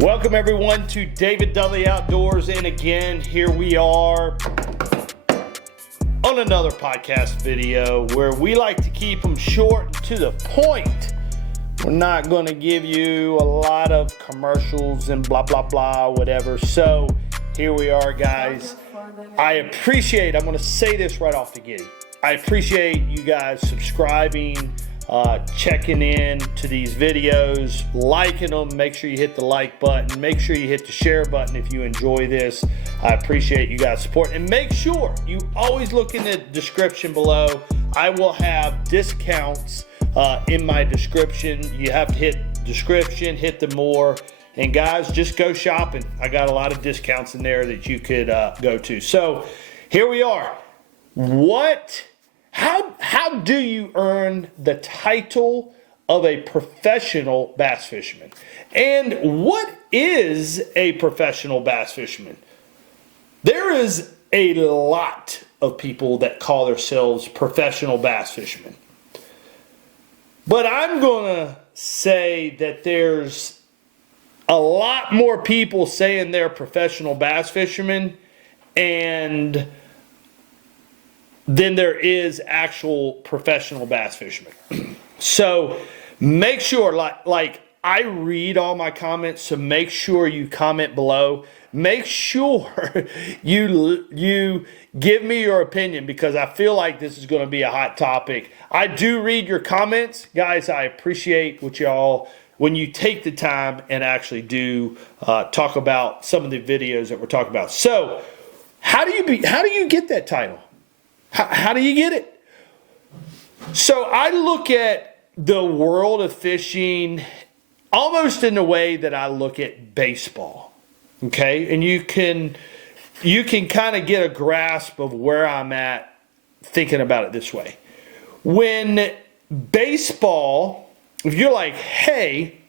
Welcome everyone to David Dudley Outdoors, and again, here we are on another podcast video where we like to keep them short and to the point. We're not going to give you a lot of commercials and blah, blah, blah, whatever. So here we are, guys. I'm going to say this right off the giddy. I appreciate you guys subscribing, checking in to these videos, liking them. Make sure you hit the like button. Make sure you hit the share button if you enjoy this. I appreciate you guys' support. And make sure you always look in the description below. I will have discounts in my description. You have to hit description, hit the more. And guys, just go shopping. I got a lot of discounts in there that you could go to. So here we are. How do you earn the title of a professional bass fisherman? And what is a professional bass fisherman? There is a lot of people that call themselves professional bass fishermen. But I'm going to say that there's a lot more people saying they're professional bass fishermen and than there is actual professional bass fishermen. So make sure, like I read all my comments, so make sure you comment below. Make sure you give me your opinion, because I feel like this is going to be a hot topic. I do read your comments. Guys, I appreciate what y'all, when you take the time and actually do talk about some of the videos that we're talking about. So how do you get that title? How do you get it? So I look at the world of fishing almost in the way that I look at baseball. Okay? And you can kind of get a grasp of where I'm at thinking about it this way. When baseball, if you're like, hey,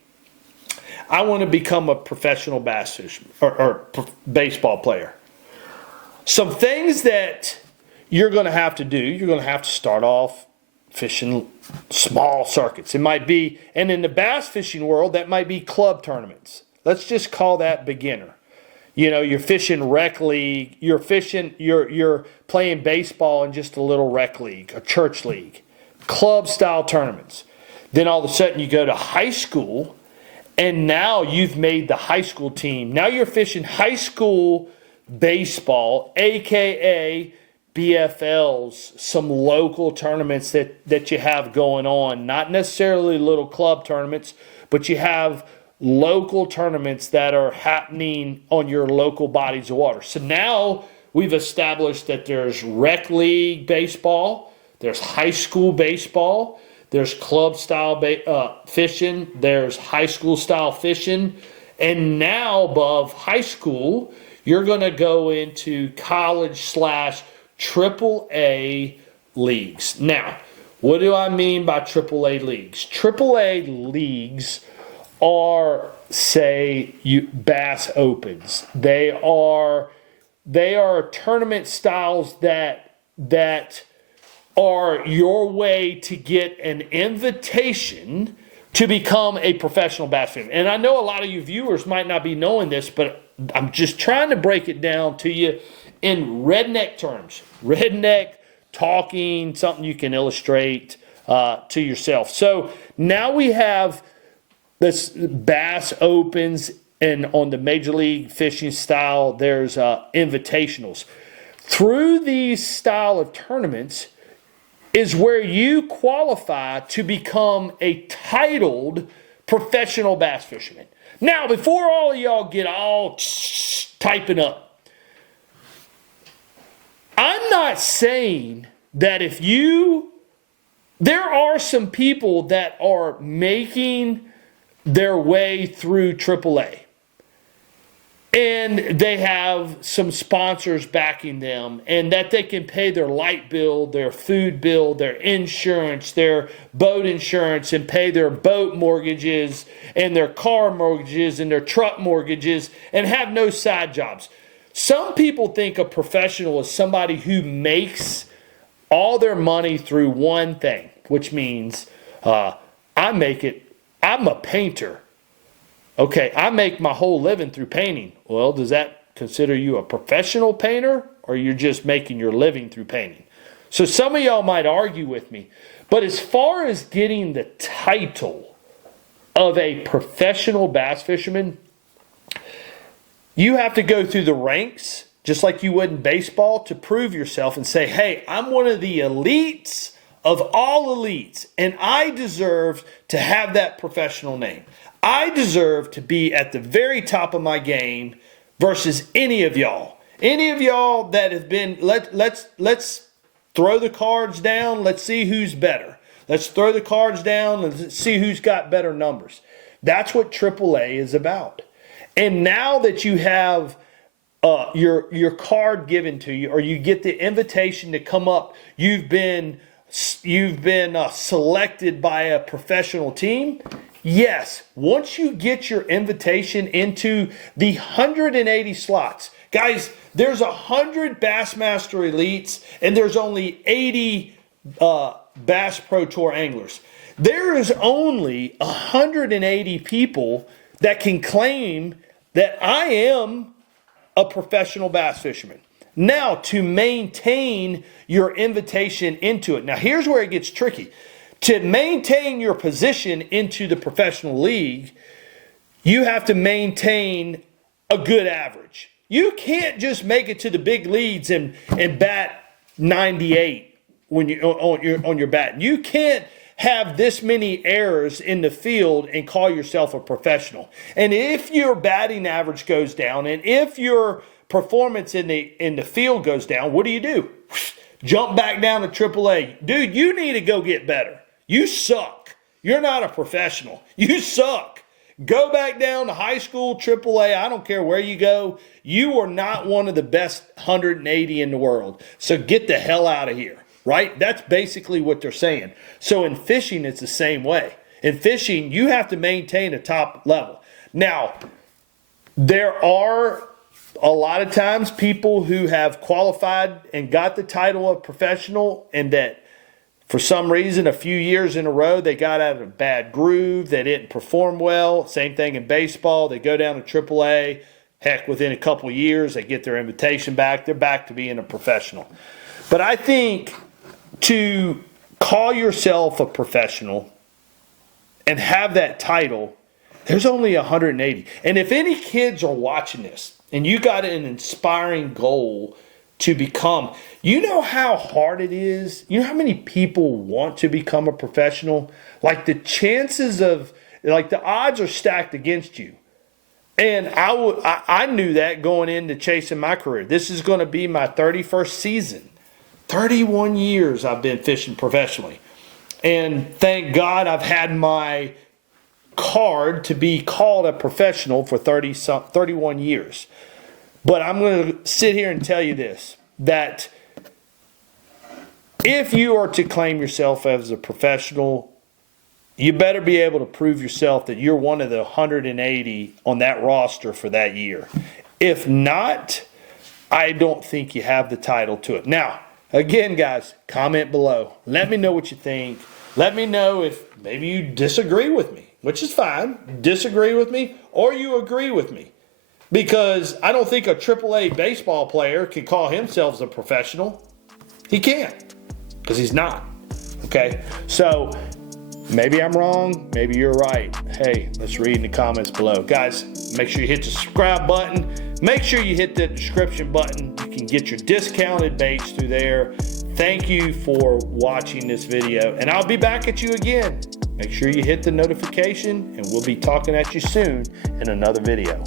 I want to become a professional bass fisherman or baseball player, some things that you're going to have to do, you're going to have to start off fishing small circuits. It might be, and in the bass fishing world, that might be club tournaments. Let's just call that beginner. You know, you're fishing rec league, you're playing baseball in just a little rec league, a church league, club style tournaments. Then all of a sudden you go to high school, and now you've made the high school team. Now you're fishing high school baseball, AKA BFLs, some local tournaments that you have going on. Not necessarily little club tournaments, but you have local tournaments that are happening on your local bodies of water. So now we've established that there's rec league baseball, there's high school baseball, there's club style fishing, there's high school style fishing, and now above high school, you're going to go into college / AAA leagues. Now, what do I mean by AAA leagues? AAA leagues are, say, Bass Opens. They are tournament styles that are your way to get an invitation to become a professional bass fisherman. And I know a lot of you viewers might not be knowing this, but I'm just trying to break it down to you in redneck terms. Redneck talking, something you can illustrate to yourself. So now we have this Bass Opens, and on the Major League Fishing style, there's invitationals. Through these style of tournaments is where you qualify to become a titled professional bass fisherman. Now, before all of y'all get all typing up, I'm not saying that there are some people that are making their way through AAA, and they have some sponsors backing them, and that they can pay their light bill, their food bill, their insurance, their boat insurance, and pay their boat mortgages and their car mortgages and their truck mortgages, and have no side jobs. Some people think a professional is somebody who makes all their money through one thing, which means I'm a painter. Okay, I make my whole living through painting. Well, does that consider you a professional painter, or you're just making your living through painting? So some of y'all might argue with me, but as far as getting the title of a professional bass fisherman, you have to go through the ranks, just like you would in baseball, to prove yourself and say, hey, I'm one of the elites of all elites, and I deserve to have that professional name. I deserve to be at the very top of my game versus any of y'all. Any of y'all that have been, let's throw the cards down. Let's see who's better. Let's throw the cards down and let's see who's got better numbers. That's what AAA is about. And now that you have your card given to you, or you get the invitation to come up, you've been selected by a professional team. Yes, once you get your invitation into the 180 slots, guys, there's 100 Bassmaster Elites and there's only 80 Bass Pro Tour anglers. There is only 180 people that can claim that I am a professional bass fisherman. Now, to maintain your invitation into it. Now, here's where it gets tricky. To maintain your position into the professional league, you have to maintain a good average. You can't just make it to the big leagues and bat 98 when you on your bat. You can't have this many errors in the field and call yourself a professional. And if your batting average goes down, and if your performance in the field goes down, what do? Jump back down to AAA. Dude, you need to go get better. You suck. You're not a professional. You suck. Go back down to high school, AAA. I don't care where you go. You are not one of the best 180 in the world. So get the hell out of here, right? That's basically what they're saying. So in fishing, it's the same way. In fishing, you have to maintain a top level. Now, there are a lot of times people who have qualified and got the title of professional, and that for some reason, a few years in a row, they got out of a bad groove. They didn't perform well. Same thing in baseball. They go down to AAA. Heck, within a couple of years, they get their invitation back. They're back to being a professional. But I think to call yourself a professional and have that title, there's only 180. And if any kids are watching this and you got an inspiring goal to become, you know how hard it is? You know how many people want to become a professional? Like the chances of, like the odds are stacked against you. And I knew that going into chasing my career. This is going to be my 31st season. 31 years I've been fishing professionally. And thank God I've had my card to be called a professional for 31 years. But I'm going to sit here and tell you this, that if you are to claim yourself as a professional, you better be able to prove yourself that you're one of the 180 on that roster for that year. If not, I don't think you have the title to it. Now, again, guys, comment below. Let me know what you think. Let me know if maybe you disagree with me, which is fine. Disagree with me, or you agree with me. Because I don't think a AAA baseball player can call himself a professional. He can't, because he's not. Okay? So maybe I'm wrong. Maybe you're right. Hey, let's read in the comments below. Guys, make sure you hit the subscribe button. Make sure you hit the description button. You can get your discounted baits through there. Thank you for watching this video. And I'll be back at you again. Make sure you hit the notification, and we'll be talking at you soon in another video.